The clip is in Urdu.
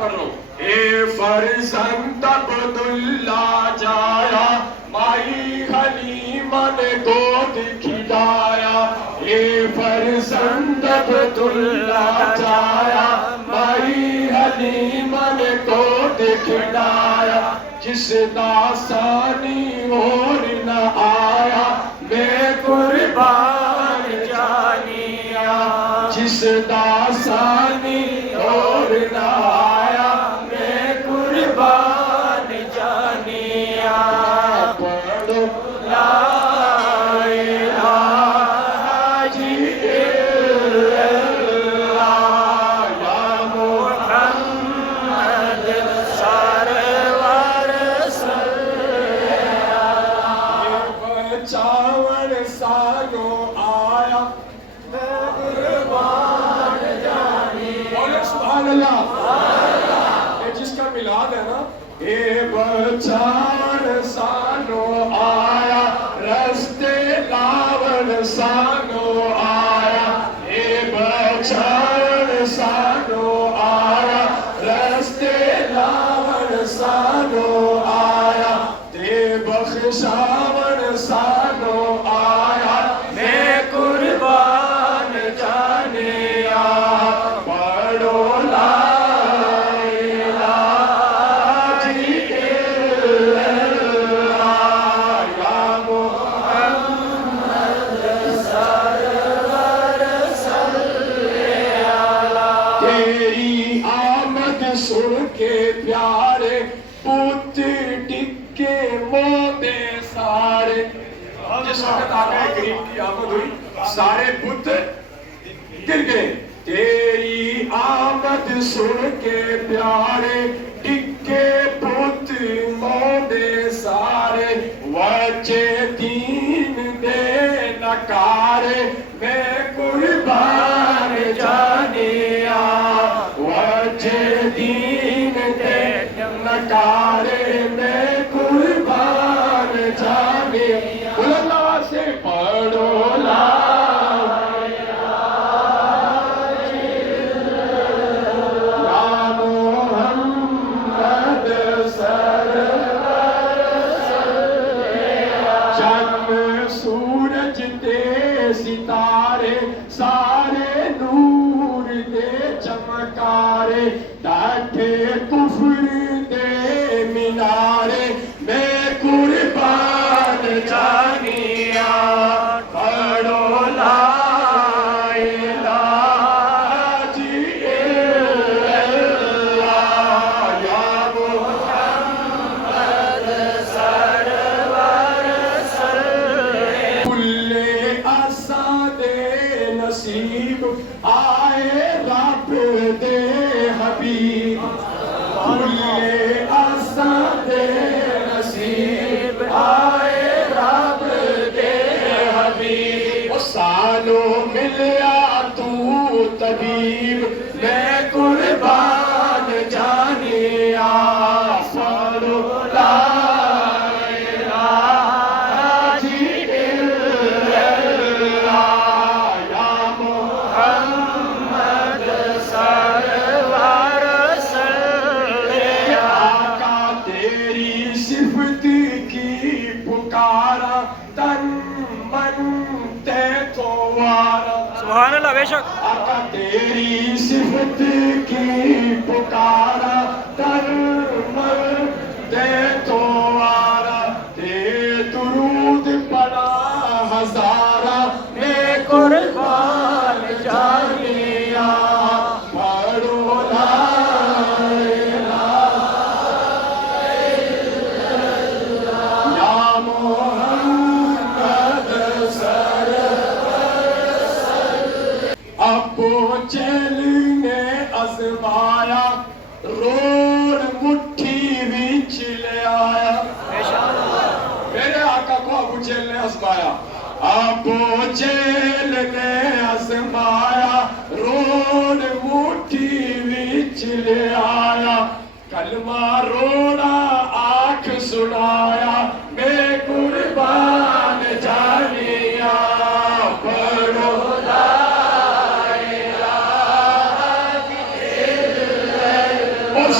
پڑھ رہا ہوں. اے فرزند عبداللہ جایا مائی حلیمہ نے گود کھلایا. اے فرزند عبداللہ جایا مائی حلیمہ نے گود کھلایا. جس داسانی اور نہ آیا میں قربان جانیا. جس داسانی اور نہ آیا میں قربان جانیا. پڑھو لا الہ الا اللہ یا محمد سرور صلی اللہ. چاول سالوں آیا میں قربان جانی. بولے سبحان اللہ. یہ جس کا میلاد ہے نا. اے بچاون سالوں آیا رستے لاون سالوں آیا. اے بچاون سالوں آیا رستے لاون سالوں آیا. تے بخشاون سالوں آیا میں قربان جانیا. پڑھو لا الہ الا اللہ یا محمد سرور صلی اللہ. تیری آمد سن کے پیارے پت ٹکے موندے سارے. جس وقت آقا کریم کی آمد ہوئی سارے بت گر گئے. تیری آمد سن کے پیارے ٹکے بت موندے سارے. وجہ دین دے نکارے میں قربان جانیا. وجہ دین دے نکارے میں قربان جانیا. اللہ سے پڑھو لا الہ الا محمد سرور صلی اللہ. چند سورج تے ستارے سارے نور دے چمکارے. ڈاٹے کفر دے مینارے میں قربان جانیا. پڑھو لا الہ الا اللہ یا محمد سرور صلی. کلے اساد نصیب آئے رب دے حبیب. کلے اساد نصیب آئے رب دے حبیب. سالوں ملیا تو طبیب میں قربان جانیا. پڑھو لا الہ الا اللہ یا محمد سرور صلی. آقا تیری صفت کی پکارا تن من تے تو وارا. سبحان اللہ. بے شک. آقا تیری صفت کی پکارا تن من تے تو وارا. تے درود پڑا ہزارہ میں قربان جانیا. پڑھو لا الہ الا اللہ یا محمد سرور صلی. ابو جہل نے آزمایا روڑ مٹھی وچ لے آیا. میرے آقا کو ابو جہل نے آزمایا. ابو جہل نے آزمایا روڑ مٹھی وچ لے آیا. کلمہ روڑا آنکھ سنایا میں قربان جانیا. پڑھو لا الہ الا اللہ.